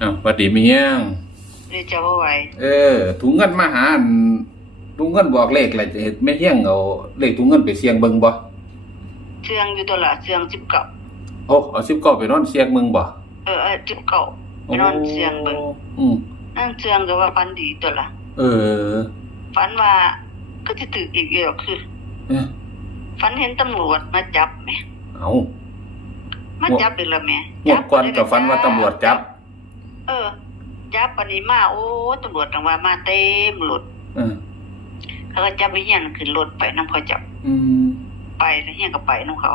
อ้าวสวัสดีเมียงเรียกจะว่าไหวเออ ถุงเงินมาหาอันถุงเงินบอกเลขอะไรจะเห็นแม่เฮียงเอาเลขถุงเงินไปเสี่ยงเบิ่งบ่เชืองอยู่ตัวละเชืองจิบเก่าโอ้เอาสิบเก้าไปนอนเสี่ยงเบิ่งบ่เออเออจิบเก่าไปนอนเชืองเบิ่งอืมนั่งเชืองก็ว่าฟันดีตัวละเออฟันว่าก็จะตื่นอีกเดียวคือเอ๊ะฟันเห็นตำรวจมาจับแหม่เอา มาจับอีกแล้วแหม่งวดก่อนกับฟันว่าตำรวจจับ เออ จับปานนี้มาโอ้ตำรวจจังว่ามาเต็มรถเออเขาก็จับไปเฮียนขึ้นรถไปนํเขาจับอืมไปแล้วเฮียนก็ไปนํเขา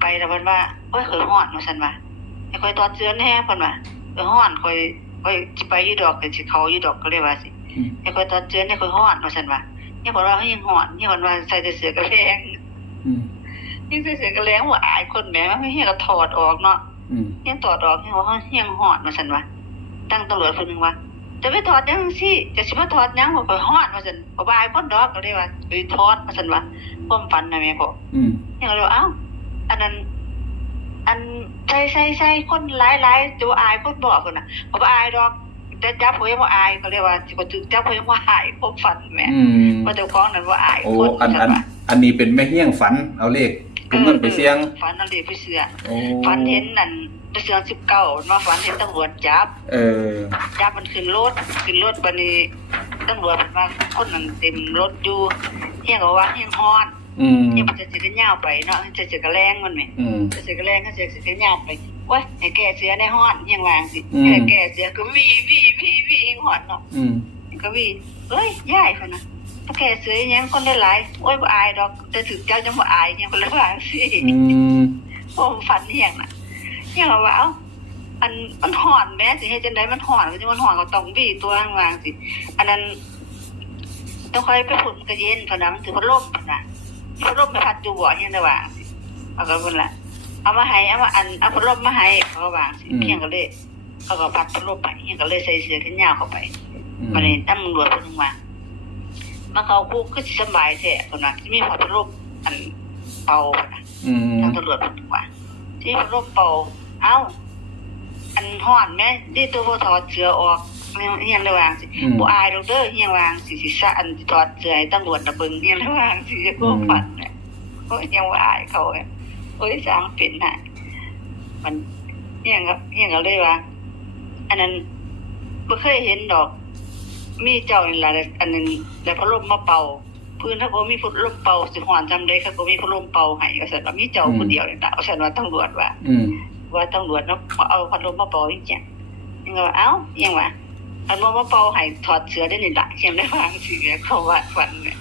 ไปแล้วเพิ่นว่าโอ้ยข่อยฮ้อนว่าซั่นว่าให้ข่อยถอดเสื้อแน่เพิ่นว่าเออฮ้อนข่อยข่อยสิไปอยู่ดอกก็สิเข้าอยู่ดอกก็เลยว่าสิอืมให้ข่อยถอดเสื้อให้ข่อยฮ้อนว่าซั่นว่าเนี่ยเพิ่นว่าเฮายังฮ้อนเนี่ยเพิ่นว่าใส่แต่เสื้อกระแลงอืมยังใส่เสื้อกระแลงว่าอายคนแหมมันเฮียก็ถอดออกเนาะอืม ยังถอดออกเฮียว่าเฮายังฮ้อนว่าซั่นว่าตั้งตำรวจเพิ่นนึงว่าจะไปถอดยังสิจะสิมาถอดยังบ่ข่อยฮ้อนว่าซั่นบ่บายคนดอกก็เลยว่าไปถอดว่าซั่นว่าความฝันน่ะแม่พ่ออืมเนี่ยก็เลยว่าเอ้าอันนั้น อันใส่ใส่ใส่คนหลายหลายจะว่าอายคนบอกคนน่ะบ่ว่าอายดอกแต่จับเขายังว่าอายเขาเรียกว่าสิบ่ถึกจับเขายังว่าอายผมฝันแหม่อืมว่าเจ้าของนั้นว่าอายโอ้คนอันอันอันนี้เป็นแม่เฮียงฝันเอาเลข ถุงเงินไปเสี่ยงฝันนั่นเลยไปเสือโอ้ฝันเห็นนั่นไปเสือ19มาฝันเห็นตำรวจจับ เออ จับมันขึ้นรถขึ้นรถบัดนี้ตำรวจว่าคนนั้นเต็มรถอยู่เฮียก็ว่าเฮียฮอนอืม เฮียมันจะเสิได้ยาวไปเนาะจะเสิกระแรงมันแหมอืมเสือกระแรงก็เสือกเสือกยาวไปเว้ยให้แก่เสือในห้อนยังวางสิอืมให้แก่เสือก็วีวีวีวีเองหอนเนาะ อืม ก็วีเอ้ยยายคนนะ แก่เสือยังคนได้หลายโอ้ยบ่อายดอกแต่ถึงเจ้าจังบ่อายยังคนละว่าสิอืมผมฝันเฮียงน่ะเฮียงว่าเอ้าอันมันหอนแม้สิเฮ็ดจังได๋มันหอนก็สิมันหอนก็ต้องวีตัวข้างวางสิ อันนั้นต้องคอยไปฝุ่นก็เย็นเพะนั้นมันถือพัดลมพุ่นน่ะพัดลมไปพัดอยู่บ่ยังได้ว่าสิเอาก็พุ่นล่ะเอามาให้เอามาอันเอาพัดลมมาให้เขาก็วางสิเพียงก็เลยเขาก็พัดพัดลมไปเพียงก็เลยใส่เสื้อแขนยาวเข้าไปอืม มันนี่ตำรวจเพิ่นนึงมา มาเขาคุกคือสิสำบายแท้เพิ่นว่าสิมีพัดลมอันเป่าพุ่นน่ะอืมทางตำรวจเพิ่นนึงว่าสิมีพัดลมเป่าเอ้า อันฮ้อนแม่นี่ตัวบ่ถอดเสื้อออกเฮียงเลยวางสิอืมบ่อายดอกเด้อเฮียงวางสิสิซะอันสิถอดเสื้อให้ตำรวจน่ะเบิ่งเฮียงเลยวางสิจะบ่ฝันเนี่ยโอ้ยยังว่าอายเขาเนี่ยโอ้ยสร้างเป็นน่ะ มันเฮียงก็เฮียงก็เลยว่า อันนั้นบ่เคยเห็นดอก มีเจ้านี่ล่ะอันนั้นแล้วพัดลมมาเป่าพื้นถ้าบ่มีพัดลมเป่าสิฮ้อนจังได๋เขาบ่มีพัดลมเป่าให้ว่าซั่นว่ามีเจ้าคนเดียวนี่ล่ะว่าซั่นว่าตำรวจว่าอืมว่าตำรวจเนาะเอาพัดลมมาเป่าอีกจังยังว่าเอ้ายังว่าพัดลมมาเป่าให้ถอดเสื้อได้นี่ล่ะยังได้วางสิเนี่ยเขาว่าฝันเนี่ย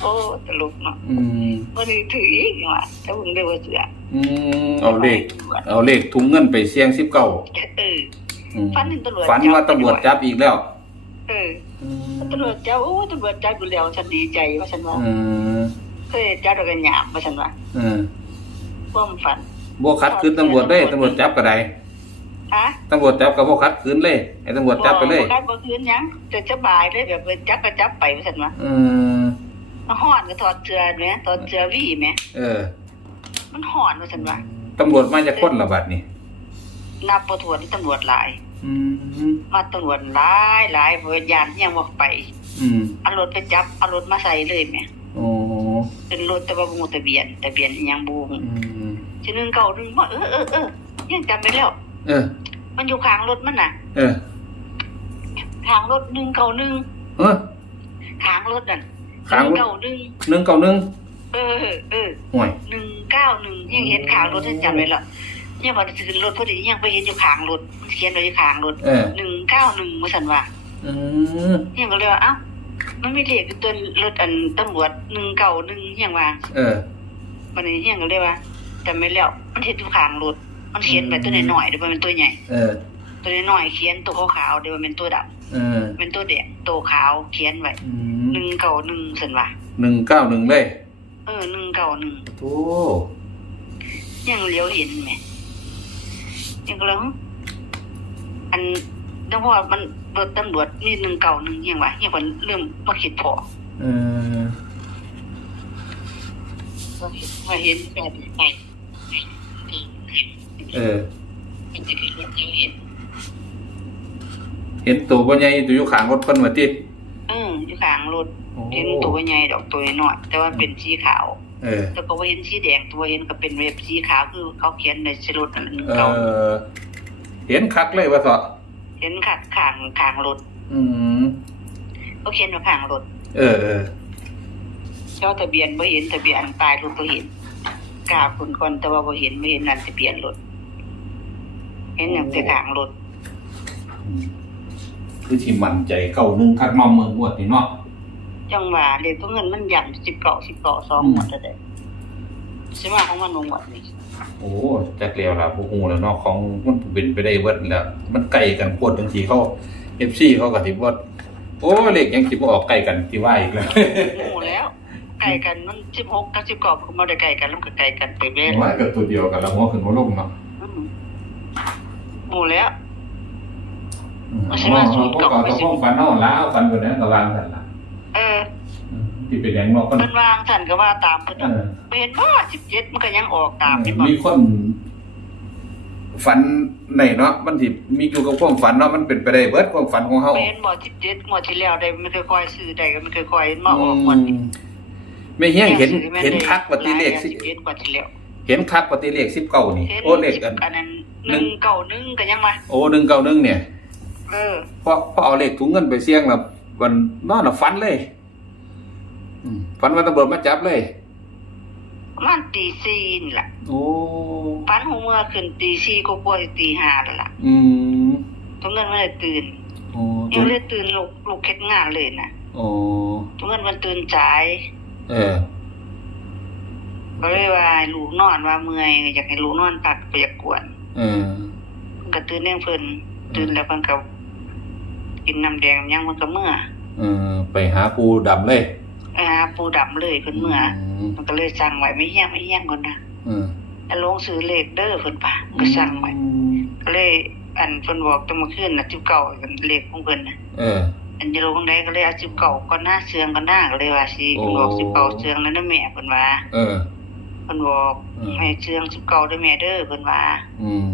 โอ้ตลกเนาะอืมบ่ได้ถืออีกยังว่าแต่เพิ่งได้ว่าเสื้ออืมเอาเลขเอาเลขถุงเงินไปเสี่ยงสิบเก้าเอออืมฝันเห็นตำรวจฝันว่าตำรวจจับอีกแล้ว เอออืมตำรวจจับโอ้ตำรวจจับอยู่แล้วฉันดีใจว่าฉันว่าอืมเคยจับดอกกันหยามว่าฉันว่าอืมความฝันบ่คัดคืนตำรวจได้ตำรวจจับก็ได้ฮะตำรวจจับก็บ่คัดคืนเลยให้ตำรวจจับไปเลยบ่บ่คืนหยังจะสบายเลยแบบว่าจับก็จับไปว่าฉันว่าอืมมันฮ้อนก็ถอดเสื้อแหมถอดเสื้อวี่แหมเออ มันฮ้อนว่าฉันว่าตำรวจมาจากคนละบัดนี่นับบ่ถ้วนที่ตำรวจหลาย อืมมาตำรวจหลายหลายเบิดยานยังบ่ไปอืมเอารถไปจับเอารถมาใส่เลยแหมโอ้เป็นรถแต่ว่าบ่ฮู้ทะเบียนทะเบียนอิหยังบ่ฮู้อืมชื่อนึงเก่านึงว่าเออเออเออยังจำไม่แล้วเออ มันอยู่ข้างรถมันน่ะเออ ข้างรถ191เออ ข้างรถนั่นข้างรถ191หนึ่งเก้าหนึ่งเออเออห่วยหนึ่งเก้าหนึ่งยังเห็นขางรถท่านจำไว้และยังพอถึงรถพอดียังไปเห็นอยู่ขางรถมันเขียนไว้อยู่ขางรถเออ หนึ่งเก้าหนึ่งมาสันว่าอืมยังก็เลยว่าเอ้ามันมีเลขอยู่ตัวรถอันตำรวจหนึ่งเก้าหนึ่งยังว่าเออ วันนี้ยังก็เลยว่าจำไม่แล้วมันเห็นอยู่ขางรถมันเขียนไว้ตัวน้อยๆเดี๋ยวมันเป็นตัวใหญ่ เออ ตัวน้อยๆเขียนตัวขาวๆเดี๋ยวมันเป็นตัวดเออำเป็นตัวแดงตัวขาวเขียนไว้อืหนึ่มงเก้าหนึ่งสันว่าหนึ่งเก้าหนึ่งเลยเออหนึ่งเก้าหนึ่งโอ้ยังเลี้ยวเห็นไหม ยังก็เลยหึอันจังว่ามันรถตำรวจมีหนึ่งเก่าหนึ่งยังวะยังคนเริ่มมาคิดพอเออมาเห็นแบบไปเออมันจะขึ้นรถเลี้ยวเห็นเห็นตัวบ่ใหญ่ตัวอยู่ข้างรถเพิ่นว่าติเอออยู่ข้างรถ เห็นตัวใหญ่ดอกตัวน้อยแต่ว่าเป็นสีขาว เออแล้วก็ว่าเห็นสีแดงตัวเห็นก็เป็นเว็บสีขาวคือเขาเขียนในสรุปนั่นเอเก่าอเห็นคักเลยว่าเถอะเห็นขัดข้างข้างรถอืมเขาเขียนว่าข้างรถเออเออเจ้าทะเบียนบ่เห็นทะเบียนปลายรถบ่เห็นกราบคนก่อนแต่ว่าบ่เห็นบ่เห็นนั่นทะเบียนรถเห็นอย่างแต่ข้างรถอืมคือที่มั่นใจเก่าหนึงคักน้อมเมืองงวดนี่เนาะ จังหวะเรียนตัวเงินมันย่ำสิบเก่าสิบเก่าสองหมดแล้วเด้ใช่ไหมของมันลงหมดนี่โอ้จักแล้วล่ะบ่ฮู้แล้วเนาะของมันเป็นไปได้เบิดแล้ว มันใกล้กันโพดจังซี่เขา FC เขาก็สิบ่โอ้เลขยังสิบ่ออกใกล้กันที่ว่าอีกแล้วหมู่แล้วไก่กันมันสิบหกกับสิบเก่าคือมาได้ไก่กันแล้วมันก็ไก่กันไปเรื่อยว่าก็ตัวเดียวกันแล้วหัวขึ้นหัวลงเนาะอืมหมู่แล้วอืมเอาใช่ไหมอ๋อพวกเราต้องฟันเนาะแล้วฟันกันนั้นก็วางกันล่ะ เอออืมที่เป็นหยังเนาะก็เพิ่นวางสั่นก็ว่าตามเพิ่นเอน่ะอบ่เห็นว่าสิบเจ็ดมันก็ยังออกตามนี่บ่มีคนฝันไหนเนาะมันสิมีอยู่กับความฝันเนาะมันเป็นไปได้เบิดความฝันของเฮาบ่เห็นบ่สิบเจ็ดงวดที่แล้วได้มันค่อยๆซื้อได้ก็มันค่อยๆมาออกงวดนี้ไม่เฮียงเห็นซื้อไม่ได้เห็นคักปฏิเลขสิบเจ็ดกว่าที่แล้วเห็นคักปฏิเลข19นี่เห็นโอ้เลขสิบอันอันนั้นหนึ่งเก่าหนึ่งก็ยังมาโอ้191เนี่ยเออพอพอเอาเลขถุงเงินไปเสี่ยงแล้ว วันนอนน่ะฝันเลยอืมฝันว่าตำรวจมาจับเลยประมาณตีสี่นี่ล่ะโอ้ปันหัวเมื่อขึ้นตีสี่ก็กลัวาสิตีห้าแล้วล่ะ อืมทุกเงินมันเลยตื่นโอ้ยังเลยตื่นลูกลูกเฮ็ดงานเลยนะโอ้ทุกเงินมันตื่นสาย เออก็เลยว่าให้ลูกนอนว่าเมื่อยอยากให้ลูกนอนตักไปอยากกวน เออมันก็ตื่นเองเพิ่นตื่นแล้วเพิ่นก็ กินน้ำแดงน้ำหยังมันก็เมื่อเออไปหาปูดำเลยไปหาปูดำเลยเพิ่นเมื่อมมันก็เลยสั่งไว้ไม่เฮี้ยงไม่เฮี้ยงก่อนนะเออแล้วลงซื้อเลขเด้อเพิ่นป่ะก็สั่งไว้ก็เลย อันเพิ่นบอกต้องมาขึ้นน่ะ19กันเลขของเพิ่นน่ะเออ อันจะลงได้ก็เลยเอา19ก่อนหน้าเชืองก่อนหน้าก็เลยว่าสิโอ้ เพิ่นบอก19เชืองแล้วนะแม่เพิ่นว่าเออ เพิ่นบอกอืมให้เชือง19ด้วยแม่เด้อเพิ่นว่า อืม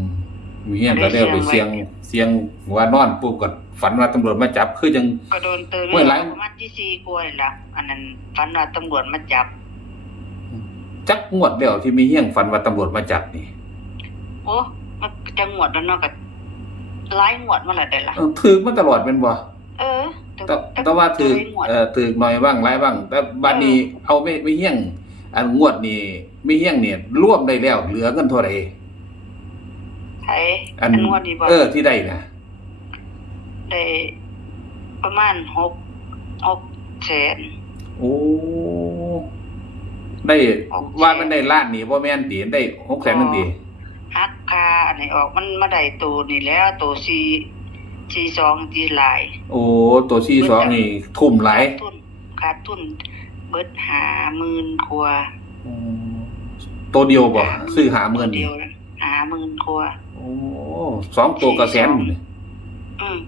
มีเฮียนก็เรียกไปเสียงเสียงว่านอนปุ๊บก็ฝันว่าตำรวจมาจับคือจังก็โดนเตือนโอ้ยหลายประมาณที่สี่กว่านี่ล่ะอันนั้นฝันว่าตำรวจมาจับ จักงวดเดียวที่มีเฮียงฝันว่าตำรวจมาจับนี่โอ้มันจังหวดแล้วเนาะก็หลายงวดมาแล้วได้ล่ะเออถือมาตลอดเป็นบ่เออแต่แต่ว่าถือหลายงวดเอ่อถือหน่อยบ้างหลายบ้างแต่บัดนี้เอาไม่ไม่เฮียง อันงวดนี่ไม่เฮียงเนี่ยรวมได้แล้วเหลือเงินเท่าไหร่ ไอ้อัอันนงวดนี้บ่เออที่ได้นะได้ประมาณหกหกแสนโอ้ได้ว่ามันได้ล้านนี่บ่แม่นติได้6แสนนึงติหักค่าอันนี้ออกมันมาได้ตัวนี่แล้วตัวสี่สี่สองที่หลาย โอ้ตัวที่สองนี่ทุ่มหลายขาดทุนขาดทุนเบิดหาหมื่นกว่าอืมตัวเดียวบ่ซื้อหาหมื่นเดีนี่ยวนะหาหมื่นกว่า โอ้สองตัวกระแสนนี่อืม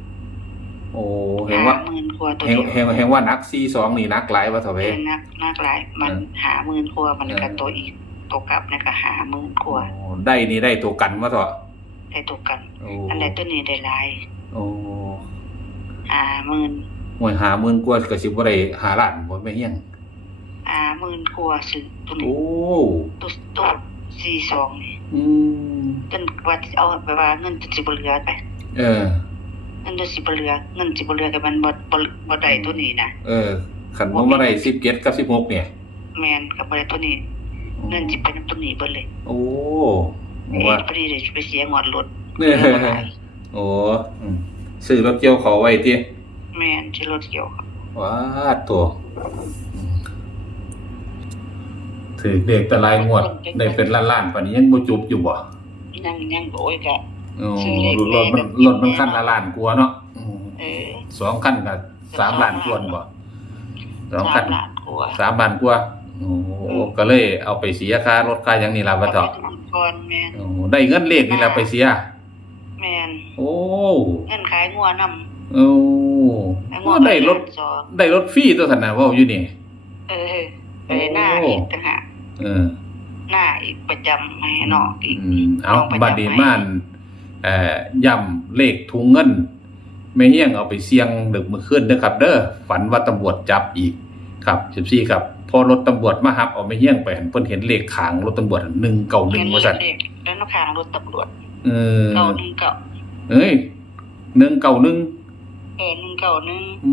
โอ้เห็นหาว่าหมื่นกว่าตัวเห็นเดียวเห็นเห็นว่านักซีสองนี่นักหลายว่าเถอะเว้ย เป็นนักนักหลายมันเออ หาหมื่นกว่ามันเออก็ตัวอีกตัวกลับนี่ก็หาหมื่นกว่าโอ้ได้นี่ได้ตัวกันว่าเถอะได้ตัวกันโอ้อันใดตัวนี้ได้หลายโอ้หาหมื่นหวยหาหมื่นกว่าก็สิบ่ได้หาล้านบ่แม่เฮียงหาหมื่นกว่าซื้อตัวนี้โอ้ตัวตัว สี่สองนี่อืมจนว่าจะเอาไปว่าเงินจะสิบ่เหลือไปเออ เงินจะสิบ่เหลือเงินสิบ่เหลือกับมันบ่บ่บ่ได้ตัวนี้นะเออขันบ่มาได้17กับ16เนี่ย แม่นกับบ่ได้ตัวนี้ เงินสิเป็นตัวนี้เบิดเลยโอ้เอ้ว่าพอดีเลยไปเสียงวดรถเออโอ้อืมซื้อรถเกี่ยวเขาไว้ติแม่นที่รถเกี่ยวว้าตัวอืม ถือเด็กแต่ลายงวด ได้เป็นล้านๆปานนี้ยังบ่จบอยู่บ่ยังยังโอ้ยกะโอ้ซื้อเลขรถมันแม่รถมันคันละล้านกว่าเนาะอืมเออสองคันก็สามล้านกว่าบ่สองคันสามล้านกว่าสามล้านกว่าโอ้ก็เลยเอาไปเสียค่ารถค่าหยังนี่ล่ะว่าเถาะก่อนแม่นโอ้ได้เงินเลขนี่ล่ะไปเสียแม่นโอ้เงินขายงัวนำโอ้โอ้ได้รถสองได้รถฟรีตัวซั่นน่ะเว้าอยู่นี่ เออไปหน้าอีกต่างหาก เออหน้าอีกประจำให้น้องอีกอืมเอาน้องประจำบัดนี้ม่านเอ่อย่ำเลขถุงเงินแม่เฮียงเอาไปเสี่ยงดึกมื้อคืนเด้อครับ เด้อฝันว่าตำรวจจับอีก ครับ14ครับ พอรถตำรวจมารับเอาแม่เฮียงไปเห็นเพิ่นเห็นเลขขางรถตำรวจ191ว่าซั่นเด็กแล้วนข้างรถตำรวจเออเก่าหนึ่งเก่าเอ้ย191เออหนึ่งเก่าหนึ่ง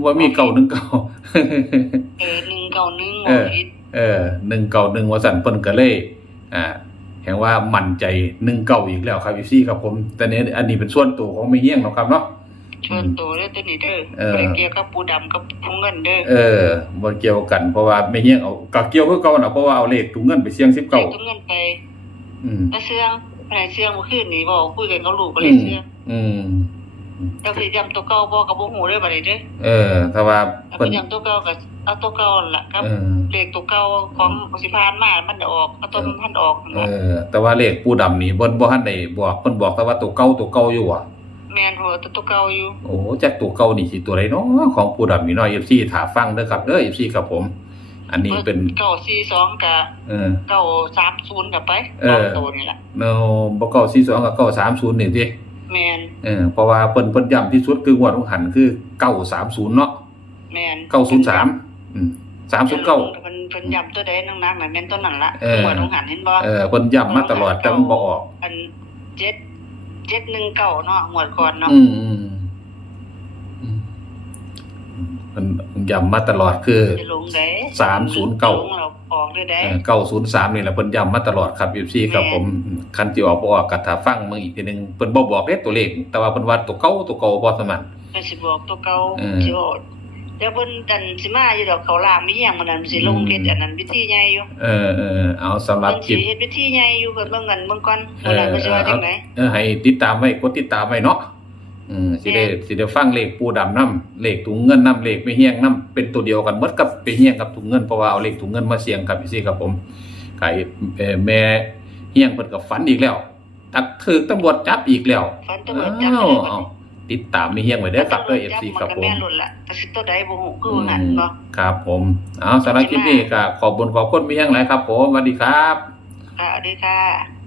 ว่ามีเก่าหนึ่งเก่าเออหนึ่งเก่าหนึ่งเออผิด เออหนึ่งเก่าหนึ่งว่าสันเปิ้นก็เลยอ่าแห่งว่ามั่นใจหนึ่งเก่าอีกแล้วครับพี่ซี่ครับผมแต่เนี้อันนี้เป็นส่วนตัวของไม่เฮี้ยงเนาะครับเนาะชวนตัวเด้อตัวนี้เด้อเออบ่ได้เกี่ยวกับปูดำกับปูเงินเด้อเออบ่เกี่ยวกันเพราะว่าไม่เฮี้ยงเอากะเกี่ยวคือเก่าน่ะเพราะว่าเอาเลขถุงเงินไปเสี่ยงเด็ก19ตัวเงินไป อืมมาเสื่องไปไหนเสื่องเมื่อคืนนี่บอกคุยกันกับลูกก็เลอืยมเสื่องอืมก็คือจำตัวเก่าบ่กับบ่ฮู้เลยบัดนี้เด้อเออถ้าว่าถ้าเพิ่นเป็นจำตัวเก่าก็ เอาตัวเก่านั่นล่ะครับเออ เลขตัวเก่าของสิพานมามันจะออกเอาตัวมันพันออกนั่นเอล่ะอ แต่ว่าเลขปูดำนี่เพิ่นบ่ทันได้บอกเพิ่นบอกแต่ว่าตัวเก่าตัวเก่าอยู่อะ แม่นหัวตัวตัวเก่าอยู่โอ้จักตัวเก่านี่สิตัวใดเนาะของปูดำนี่น้อย FC ถ้าฟังเด้อครับเด้อ FC ครับผม อันนี้เป็น เก่า42กับเออ เก่า30กับไปเออสองตัวนี่ล่ะเนาบ่เก้าสี่สองกับเก้าสามศูนย์นี่ติแม่นเออเพราะว่าเพิ่นเพิ่นย้ำที่สุดคืองวดของหันคือเก้าสามศูนย์เนาะแม่นเก้าศูนย์ สามอืมสามศูนย์เก้าเพิ่นเพิ่นย้ำตัวใดนักๆน่ะแม่นตัวนั้นล่ะเออหัวต้องหันเห็นบ่เออเพิ่นย้ำมาตลอดแต่มันบ่ออกอันเจ็ดเจ็ดหนึ่งเก้าเนาะหมวดก่อนเนาะอืมอืมอืมเพิ่นย้ำมาตลอดคือจะลงได้สามศูนย์เก้าลงเราออกได้ได้เก้าศูนย์สามนี่แหละเพิ่นย้ำมาตลอดครับอยู่ซี่ครับผมอืมคันที่ออกบ่ออกก็ถ้าฟังมึงอีกทีหนึงเพิ่นบ่บอกเด้ตัวเลขแต่ว่าเพิ่นว่าตัวเก่าตัวเก่าบ่สมันก็สิบอกตัวเก่าเออสิบอก เดี๋ยวเพิ่นดันสิมาอยู่ดอกเขาลามมีหยังมันนั้นสิลงเฮ็ดอันนั้นพิธีใหญ่อยู่เออเออเอาสำหรับเพิ่นคลิสิปเฮ็ดพิธีใหญ่อยู่เพิ่นเบิ่งกันเบิ่งก่อนเอว่าอนั้นเพิ่นสิว่าจังไดเออให้ติดตามไว้กดติดตามไว้เนาะอืมสิได้แม่สิได้ฟังเลขปูดำน้ำเลขถุงเงินน้ำเลขไม่เฮี้ยงน้ำเป็นตัวเดียวกันหมดกับไปเฮี้ยงกับถุงเงินเพราะว่าเอาเลขถุงเงินมาเสี่ยงกับพี่ซี่ครับผมไก่เอ่อแม่เฮี้ยงเพิ่นก็ฝันอีกแล้วตักถือตำรวจจับอีกแล้วฟันตำรวจจับอ้าวได้เอา ติดตามไม่เฮี้ยงไว้เด้อครับเด้อตำวจจั FC มันครับก็ผมแม่นหล่นละแต่สิตัวใดบ่ฮู้คือว่าหั่นบ่ครับผมเอาสำหรับคลิปนี้ก็ขอบคุญขอบคุณไม่เฮี้ยงหลายครับผมสวัสดีครับค่ะสวัสดีค่ะ